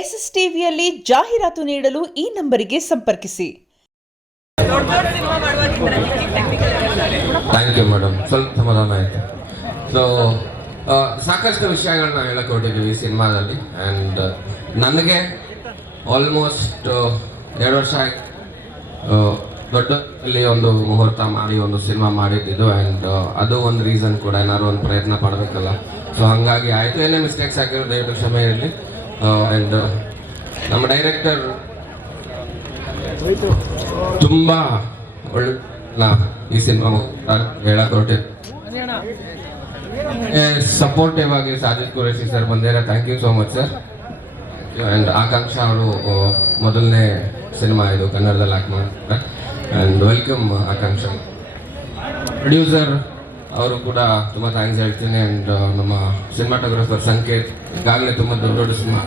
S S ಟಿವಿಯಲ್ಲಿ ಜಾಹೀರಾತು ನೀಡಲು ಈ ನಂಬರಿಗೆ ಸಂಪರ್ಕಿಸಿ. ಥ್ಯಾಂಕ್ ಯು ಮೇಡಮ್, ಸ್ವಲ್ಪ ಸಮಾಧಾನ ಆಯಿತು. ಸೊ ಸಾಕಷ್ಟು ವಿಷಯಗಳನ್ನ ಹೇಳಕ್ಕೆ ಹೊರಟಿದ್ದೀವಿ ಈ ಸಿನಿಮಾದಲ್ಲಿ. ಆ್ಯಂಡ್ ನನಗೆ ಆಲ್ಮೋಸ್ಟ್ 2 ವರ್ಷ ಆಯ್ತು ದೊಡ್ಡಲ್ಲಿ ಒಂದು ಮುಹೂರ್ತ ಮಾಡಿ ಒಂದು ಸಿನಿಮಾ ಮಾಡಿದ್ದು. ಆ್ಯಂಡ್ ಅದು ಒಂದು ರೀಸನ್ ಕೂಡ, ಏನಾದ್ರು ಒಂದು ಪ್ರಯತ್ನ ಪಡಬೇಕಲ್ಲ. ಸೊ ಹಾಗಾಗಿ ಆಯಿತು, ಏನೇ ಮಿಸ್ಟೇಕ್ಸ್ ಆಗಿರೋ ದಯವಿಟ್ಟು ಕ್ಷಮೆ ಇರಲಿ. ಆ್ಯಂಡ್ ನಮ್ಮ ಡೈರೆಕ್ಟರ್ ತುಂಬ ಒಳ್ಳೆ ಈ ಸಿನಿಮಾ ಹೇಳಕ್ಕೆ ಹೊರಟಿದ್ದು. ಸಪೋರ್ಟಿವ್ ಆಗಿ ಸಾಜಿದ್ ಕುರೇಶಿ ಸರ್ ಬಂದಿದ್ದಾರೆ, thank you so much sir. And Akanksha ಅವರು ಮೊದಲನೇ ಸಿನಿಮಾ ಇದು ಕನ್ನಡದಲ್ಲಿ ಆ್ಯಕ್ಟ್ ಮಾಡ್ತಾರೆ. And welcome Akanksha. ಪ್ರೊಡ್ಯೂಸರ್ ಅವರು ಕೂಡ ತುಂಬ ಥ್ಯಾಂಕ್ಸ್ ಹೇಳ್ತೀನಿ. ಆ್ಯಂಡ್ ನಮ್ಮ ಸಿನಿಮಾಟೋಗ್ರಫರ್ ಸಂಕೇತ್, ಈಗಾಗಲೇ ತುಂಬ ದೊಡ್ಡ ದೊಡ್ಡ ಸಿನಿಮಾ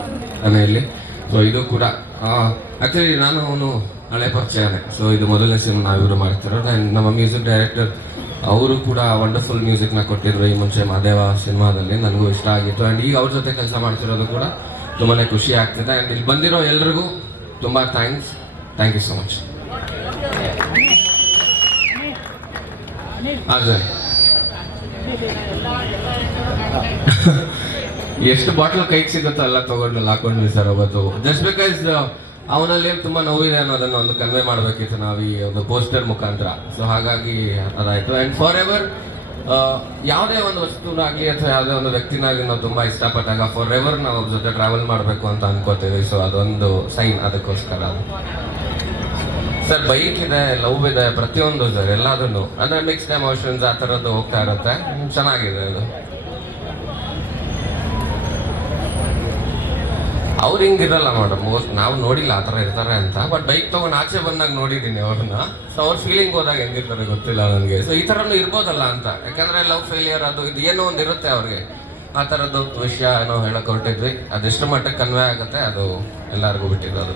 ಇಲ್ಲಿ. ಸೊ ಇದು ಕೂಡ ಆ್ಯಕ್ಚುಲಿ ನಾನು ಅವನು ಹಳೆ ಪರಿಚಯನೇ. ಸೊ ಇದು ಮೊದಲನೇ ಸಿನಿಮಾ ನಾವಿವರು ಮಾಡ್ತಿರೋದು. ಆ್ಯಂಡ್ ನಮ್ಮ ಮ್ಯೂಸಿಕ್ ಡೈರೆಕ್ಟರ್ ಅವರು ಕೂಡ ವಂಡರ್ಫುಲ್ ಮ್ಯೂಸಿಕ್ನ ಕೊಟ್ಟಿದ್ರು ಈ ಮುಂಚೆ ಮಾದೇವ ಸಿನಿಮಾದಲ್ಲಿ, ನನಗೂ ಇಷ್ಟ ಆಗಿತ್ತು. ಆ್ಯಂಡ್ ಈಗ ಅವ್ರ ಜೊತೆ ಕೆಲಸ ಮಾಡ್ತಿರೋದು ಕೂಡ ತುಂಬಾ ಖುಷಿ ಆಗ್ತಿದೆ. ಆ್ಯಂಡ್ ಇಲ್ಲಿ ಬಂದಿರೋ ಎಲ್ರಿಗೂ ತುಂಬ ಥ್ಯಾಂಕ್ಸ್ ಯು ಸೊ ಮಚ್. ಅದೇ ಎಷ್ಟು ಬಾಟ್ಲ್ ಕೈಗೆ ಸಿಗುತ್ತೋ ಎಲ್ಲ ತಗೊಂಡು ಹಾಕೊಂಡ್ವಿ ಸರ್ ಅವತ್ತು. ಜಸ್ಟ್ ಬಿಕಾಸ್ ಅವನಲ್ಲಿ ತುಂಬ ನೋವಿದೆ ಅನ್ನೋದನ್ನು ಒಂದು ಕನ್ವೆ ಮಾಡಬೇಕಿತ್ತು ನಾವು ಈ ಒಂದು ಪೋಸ್ಟರ್ ಮುಖಾಂತರ. ಸೊ ಹಾಗಾಗಿ ಅದಾಯಿತು. ಆ್ಯಂಡ್ ಫಾರ್ ಎವರ್ ಯಾವುದೇ ಒಂದು ವಸ್ತುನಾಗಲಿ ಅಥವಾ ಯಾವುದೇ ಒಂದು ವ್ಯಕ್ತಿನಾಗಲಿ ನಾವು ತುಂಬ ಇಷ್ಟಪಟ್ಟಾಗ ಫಾರ್ ಎವರ್ ನಾವು ಅವ್ರ ಜೊತೆ ಟ್ರಾವೆಲ್ ಮಾಡಬೇಕು ಅಂತ ಅನ್ಕೋತೀವಿ. ಸೊ ಅದೊಂದು ಸೈನ್, ಅದಕ್ಕೋಸ್ಕರ ಸರ್. ಬೈಕ್ ಇದೆ, ಲವ್ ಇದೆ, ಪ್ರತಿಯೊಂದು ಸರ್ ಎಲ್ಲದನ್ನು ಅಂದರೆ ಮಿಕ್ಸ್ಡ್ ಎಮೋಷನ್ಸ್ ಆ ಥರದ್ದು ಹೋಗ್ತಾ ಇರುತ್ತೆ. ಚೆನ್ನಾಗಿದೆ ಇದು. ಅವ್ರು ಹಿಂಗಿರಲ್ಲ ಮೇಡಮ್, ನಾವು ನೋಡಿಲ್ಲ ಆ ಥರ ಇರ್ತಾರೆ ಅಂತ. ಬಟ್ ಬೈಕ್ ತೊಗೊಂಡು ಆಚೆ ಬಂದಾಗ ನೋಡಿದ್ದೀನಿ ಅವ್ರನ್ನ. ಸೊ ಅವ್ರ ಫೀಲಿಂಗ್ ಹೋದಾಗ ಹೆಂಗಿರ್ತಾರೆ ಗೊತ್ತಿಲ್ಲ ನನಗೆ. ಸೊ ಈ ಥರನೂ ಇರ್ಬೋದಲ್ಲ ಅಂತ, ಯಾಕಂದರೆ ಲವ್ ಫೇಲಿಯರ್ ಅದು ಇದು ಏನೋ ಒಂದು ಇರುತ್ತೆ ಅವ್ರಿಗೆ. ಆ ಥರದ್ದು ವಿಷಯ ಏನೋ ಹೇಳಕ್ಕೆ ಹೊರಟಿದ್ವಿ. ಅದೆಷ್ಟು ಮಟ್ಟಕ್ಕೆ ಕನ್ವೆ ಆಗುತ್ತೆ ಅದು ಎಲ್ಲರಿಗೂ ಬಿಟ್ಟಿರೋದು.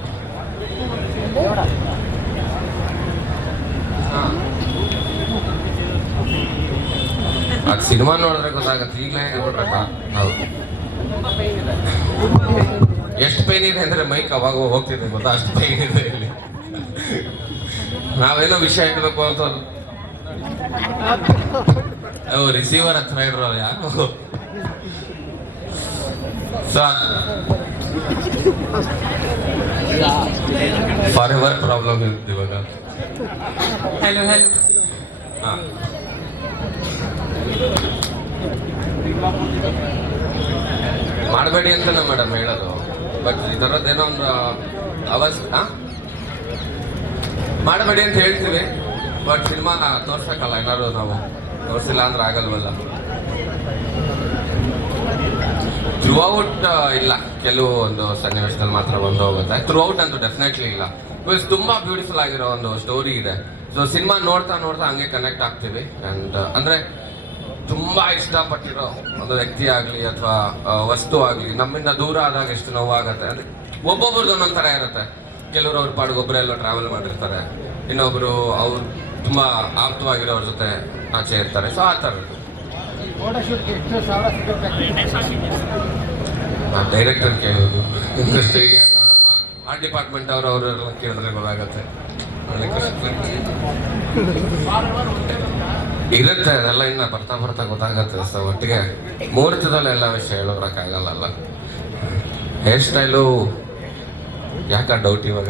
ಅದು ಸಿನಿಮಾ ನೋಡಿದ್ರೆ ಗೊತ್ತಾಗತ್ತೆ, ಈಗಲೇ ಹೇಳ್ಬಿಟ್ರಕ್ಕ. ಹೌದು, ಎಷ್ಟು ಪೈನ್ ಇದೆ ಅಂದರೆ ಮೈಕ್ ಅವಾಗ ಹೋಗ್ತಿದೆ ಗೊತ್ತಾ, ಅಷ್ಟು ಪೈನ್ ಇದೆ ಇಲ್ಲಿ. ನಾವೇನೋ ವಿಷಯ ಇಡಬೇಕು ಅಂತ ರಿಸೀವರ್ ಹತ್ರ ಇಡ್ರೋ ಯಾರು. ಸೊ ಫಾರ್ ಎವರ್ ಪ್ರಾಬ್ಲಮ್ ಇರುತ್ತೆ ಇವಾಗ. ಹಲೋ ಹಾಂ, ಮಾಡಬೇಡಿ ಅಂತ ಮೇಡಮ್ ಹೇಳೋದು. ಬಟ್ ಈ ಥರದ್ದೇನೋ ಒಂದು ಮಾಡಬೇಡಿ ಅಂತ ಹೇಳ್ತೀವಿ. ಬಟ್ ಸಿನಿಮಾ ತೋರ್ಸಕ್ಕಲ್ಲ, ಏನಾದ್ರು ನಾವು ತೋರಿಸಿಲ್ಲ ಅಂದ್ರೆ ಆಗಲ್ವಲ್ಲ. ಥ್ರೂ ಔಟ್ ಇಲ್ಲ, ಕೆಲವು ಒಂದು ಸನ್ನಿವೇಶದಲ್ಲಿ ಮಾತ್ರ ಬಂದು ಹೋಗುತ್ತೆ. ಥ್ರೂ ಔಟ್ ಅಂತೂ ಡೆಫಿನೆಟ್ಲಿ ಇಲ್ಲ. ಬಿಕಾಸ್ ತುಂಬ ಬ್ಯೂಟಿಫುಲ್ ಆಗಿರೋ ಒಂದು ಸ್ಟೋರಿ ಇದೆ. ಸೊ ಸಿನಿಮಾ ನೋಡ್ತಾ ನೋಡ್ತಾ ಹಂಗೆ ಕನೆಕ್ಟ್ ಆಗ್ತೀವಿ. ಆ್ಯಂಡ್ ಅಂದರೆ ತುಂಬ ಇಷ್ಟಪಟ್ಟಿರೋ ಒಂದು ವ್ಯಕ್ತಿ ಆಗಲಿ ಅಥವಾ ವಸ್ತು ಆಗಲಿ ನಮ್ಮಿಂದ ದೂರ ಆದಾಗ ಎಷ್ಟು ನೋವಾಗುತ್ತೆ. ಅಂದರೆ ಒಬ್ಬೊಬ್ರದ್ದು ಒಂದೊಂದು ಥರ ಇರುತ್ತೆ. ಕೆಲವರು ಅವ್ರ ಪಾಡಿಗೊಬ್ಬರೆಲ್ಲೋ ಟ್ರಾವೆಲ್ ಮಾಡಿರ್ತಾರೆ, ಇನ್ನೊಬ್ಬರು ಅವ್ರು ತುಂಬ ಆಪ್ತವಾಗಿರೋವ್ರ ಜೊತೆ ಆಚೆ ಇರ್ತಾರೆ. ಸೊ ಆ ಥರದ್ದು ಡೈರೆಕ್ಟರ್ ಕೇಳೋದು, ಇಂಡಸ್ಟ್ರಿಗೆ ನಮ್ಮ ಆರ್ಟ್ ಡಿಪಾರ್ಟ್ಮೆಂಟ್ ಅವರೆಲ್ಲ ಕೇಳಿದ್ರೆ ಗೊತ್ತಾಗತ್ತೆ. ಇರುತ್ತೆ ಅದೆಲ್ಲ, ಇನ್ನು ಬರ್ತಾ ಬರ್ತಾ ಗೊತ್ತಾಗತ್ತೆ. ಸೊ ಒಟ್ಟಿಗೆ ಮುಹೂರ್ತದಲ್ಲಿ ಎಲ್ಲ ವಿಷಯ ಹೇಳೋಕ್ಕಾಗಲ್ಲ. ಹೇರ್ ಸ್ಟೈಲು ಯಾಕ ಡೌಟ್ ಇವಾಗ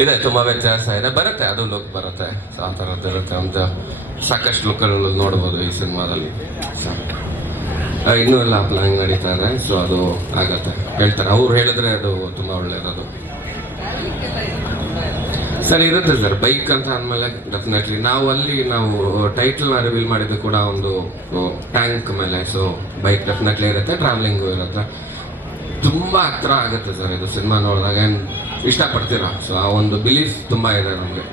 ಇದೆ, ತುಂಬ ವ್ಯತ್ಯಾಸ ಇದೆ, ಬರುತ್ತೆ, ಅದು ಲುಕ್ ಬರುತ್ತೆ. ಸೊ ಆ ಥರದ್ದು ಇರುತ್ತೆ. ಒಂದು ಸಾಕಷ್ಟು ಲುಕ್ಗಳು ನೋಡ್ಬೋದು ಈ ಸಿನಿಮಾದಲ್ಲಿ. ಸೊ ಇನ್ನೂ ಎಲ್ಲ ಪ್ಲಾನಿಂಗ್ ನಡೀತಾ ಇದೆ. ಸೊ ಅದು ಆಗತ್ತೆ, ಹೇಳ್ತಾರೆ ಅವ್ರು ಹೇಳಿದ್ರೆ ಅದು ತುಂಬ ಒಳ್ಳೆಯದು. ಸರ್ ಇರುತ್ತೆ ಸರ್, ಬೈಕ್ ಅಂತ ಅಂದಮೇಲೆ ಡೆಫಿನೆಟ್ಲಿ ನಾವು ಟೈಟಲ್ನ ರಿವೀಲ್ ಮಾಡಿದ್ದು ಕೂಡ ಒಂದು ಟ್ಯಾಂಕ್ ಮೇಲೆ. ಸೊ ಬೈಕ್ ಡೆಫಿನೆಟ್ಲಿ ಇರುತ್ತೆ, ಟ್ರಾವೆಲಿಂಗು ಇರುತ್ತೆ. ತುಂಬ ಹತ್ರ ಆಗುತ್ತೆ ಸರ್ ಇದು ಸಿನಿಮಾ ನೋಡಿದಾಗ. ಏನು ಇಷ್ಟಪಡ್ತೀರಾ? ಸೊ ಆ ಒಂದು ಬಿಲೀಫ್ ತುಂಬ ಇದೆ ನಮಗೆ.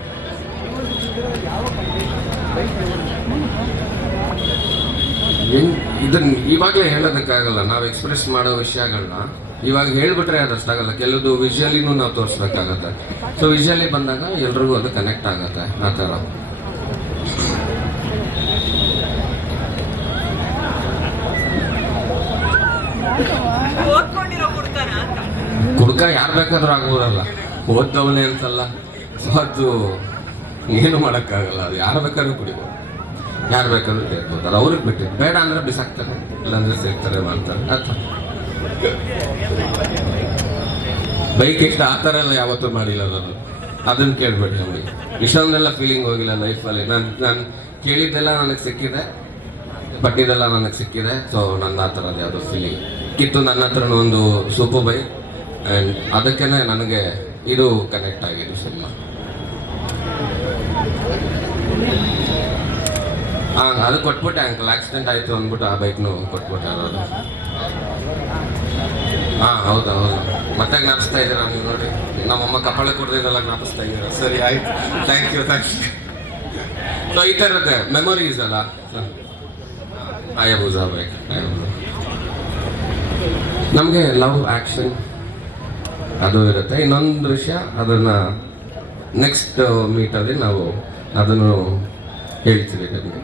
ಇದನ್ನು ಇವಾಗಲೇ ಹೇಳೋದಕ್ಕಾಗಲ್ಲ. ನಾವು ಎಕ್ಸ್ಪ್ರೆಸ್ ಮಾಡೋ ವಿಷಯಗಳನ್ನ ಇವಾಗ ಹೇಳ್ಬಿಟ್ರೆ ಅದಷ್ಟಾಗಲ್ಲ. ಕೆಲವುದು ವಿಜುವಲಿನೂ ನಾವು ತೋರಿಸ್ಬೇಕಾಗತ್ತೆ. ಸೊ ವಿಜುವಲಿ ಬಂದಾಗ ಎಲ್ರಿಗೂ ಅದು ಕನೆಕ್ಟ್ ಆಗುತ್ತೆ. ಆ ಥರ ಕುಡ್ಕ ಯಾರು ಬೇಕಾದ್ರೂ ಆಗ್ಬೋದಲ್ಲ, ಓದ್ದವನೇ ಅಂತಲ್ಲ. ಸೊ ಅದು ಏನು ಮಾಡೋಕ್ಕಾಗಲ್ಲ, ಅದು ಯಾರು ಬೇಕಾದ್ರೂ ಕುಡಿಬೋದು, ಯಾರು ಬೇಕಾದ್ರೂ ಕೇಳ್ಬೋದು, ಅದು ಅವ್ರಿಗೆ ಬಿಟ್ಟಿದ್ದು. ಬೇಡ ಅಂದರೆ ಬಿಸಾಕ್ತಾರೆ, ಇಲ್ಲಾಂದ್ರೆ ಸೇರ್ತಾರೆ, ಮಾಡ್ತಾರೆ. ಅರ್ಥ ಬೈಕ್ ಇಷ್ಟ ಆ ಥರ ಎಲ್ಲ ಯಾವತ್ತೂ ಮಾಡಿಲ್ಲ ನಾನು. ಅದನ್ನು ಕೇಳಬೇಡಿ ನಮಗೆ. ಇಷ್ಟೊಂದೆಲ್ಲ ಫೀಲಿಂಗ್ ಹೋಗಿಲ್ಲ ಲೈಫಲ್ಲಿ. ನಾನು ಕೇಳಿದ್ದೆಲ್ಲ ನನಗೆ ಸಿಕ್ಕಿದೆ, ಪಟ್ಟಿದ್ದೆಲ್ಲ ನನಗೆ ಸಿಕ್ಕಿದೆ. ಸೊ ನನ್ನ ಆ ಥರದ್ದು ಯಾವುದೋ ಫೀಲಿಂಗ್ ಕಿತ್ತು. ನನ್ನ ಹತ್ರನೂ ಒಂದು ಸೂಪರ್ ಬೈಕ್, ಆ್ಯಂಡ್ ಅದಕ್ಕೇ ನನಗೆ ಇದು ಕನೆಕ್ಟ್ ಆಗಿದೆ ಸಿನಿಮಾ. ಅದು ಕೊಟ್ಬಿಟ್ಟೆ ಅಂಕಲ್, ಆಕ್ಸಿಡೆಂಟ್ ಆಯಿತು ಅಂದ್ಬಿಟ್ಟು ಆ ಬೈಕ್ನು ಕೊಟ್ಬಿಟ್ಟೆ. ಅದು ಹೌದು. ಮತ್ತೆ ಜ್ಞಾಪಿಸ್ತಾ ಇದ್ದೀರಾ ನೀವು ನೋಡಿ, ನಮ್ಮಮ್ಮ ಕಪಾಳ ಕೊಡ್ದಿದ್ದೆಲ್ಲ ಜ್ಞಾಪಿಸ್ತಾ ಇದ್ದೀರಾ. ಸರಿ ಆಯ್ತು, ಥ್ಯಾಂಕ್ ಯು. ಸೊ ಈ ಥರದ್ದೇ ಮೆಮೊರೀಸ್ ಅಲ್ಲ ಆಯಬೂಜ ಬೈಕ್. ನಮಗೆ ಲವ್ ಆ್ಯಕ್ಷನ್ ಅದು ಇರುತ್ತೆ. ಇನ್ನೊಂದು ವಿಷಯ, ಅದನ್ನು ನೆಕ್ಸ್ಟ್ ಮೀಟಲ್ಲಿ ನಾವು ಅದನ್ನು ಹೇಳ್ತೀವಿ ನಿಮಗೆ.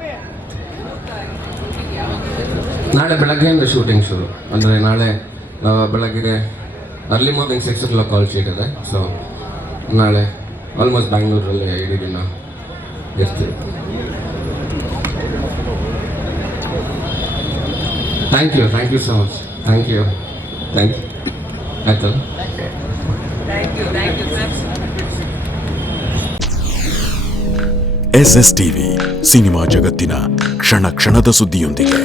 ನಾಳೆ ಬೆಳಗ್ಗೆಯಿಂದ ಶೂಟಿಂಗ್ ಶುರು. ಅಂದರೆ ನಾಳೆ ಬೆಳಗ್ಗೆ early morning 6 o'clock call sheet ಇದೆ. ಸೊ ನಾಳೆ ಆಲ್ಮೋಸ್ಟ್ ಬ್ಯಾಂಗ್ಳೂರಲ್ಲಿ ಇಡೀ ದಿನ ಇರ್ತೀವಿ. Thank you so much. Thank you ಆಯ್ತಲ್ಲ. SS TV ಸಿನಿಮಾ ಜಗತ್ತಿನ ಕ್ಷಣ ಕ್ಷಣದ ಸುದ್ದಿಯೊಂದಿಗೆ.